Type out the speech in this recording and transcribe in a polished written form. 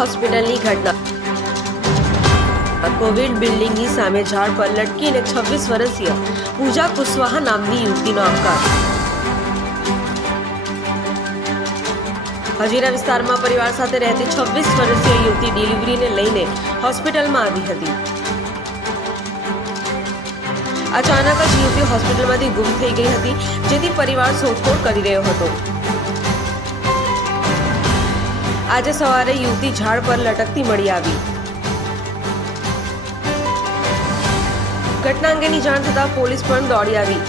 હોસ્પિટલની ઘટના। કોવિડ બિલ્ડિંગની સામે ઝાડ પર લટકીને 26 વર્ષીય પૂજા કુશવાહા નામની યુવતીનો આપઘાત। હજીરા વિસ્તારમાં પરિવાર સાથે રહેતી 26 વર્ષીય યુવતી ડિલિવરીને લઈને હોસ્પિટલમાં આવી હતી। અચાનક જ યુવતી હોસ્પિટલમાંથી ગુમ થઈ ગઈ હતી, જેથી પરિવાર શોધખોળ કરી રહ્યો હતો। આજે સવારે યુવતી ઝાડ પર લટકતી મળી આવી। ઘટના અંગેની જાણ થતાં પોલીસ પણ દોડી આવી।